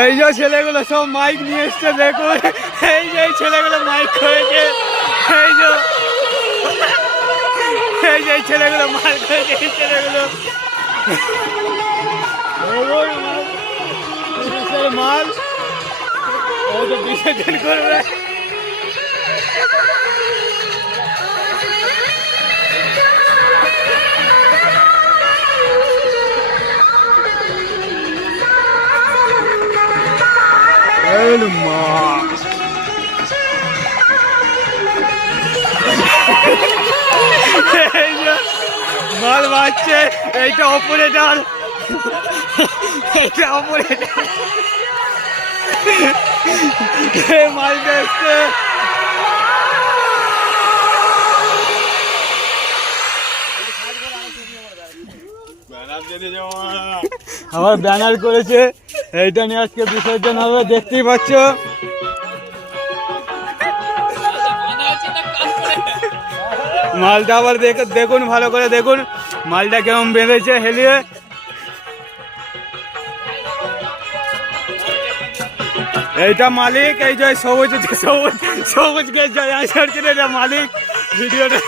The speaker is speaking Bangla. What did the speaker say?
এই যে ছেলেগুলো সব মাইক নিয়ে এসছে, দেখো। এই যে ছেলেগুলো মাইক করেছে। এই যে এই যে ছেলেগুলো মাইক করেছে ছেলেগুলো। মাল ও তো বিসর্জন করবে। এই মা মাল বাজছে এইটা ডাল এইটা এই মালটা এসছে আমার ব্যানার করেছে এইটা নিয়ে আজকে বিসর্জন হবে, দেখতেই পাচ্ছ? মালটা আবার দেখ- দেখুন, ভালো করে দেখুন। মালটা কেমন বেঁধেছে, হেলিয়ে। এইটা মালিক, এই যে সবুজ সবুজ সবুজ গে জয় আসার এটা মালিক, ভিডিওটা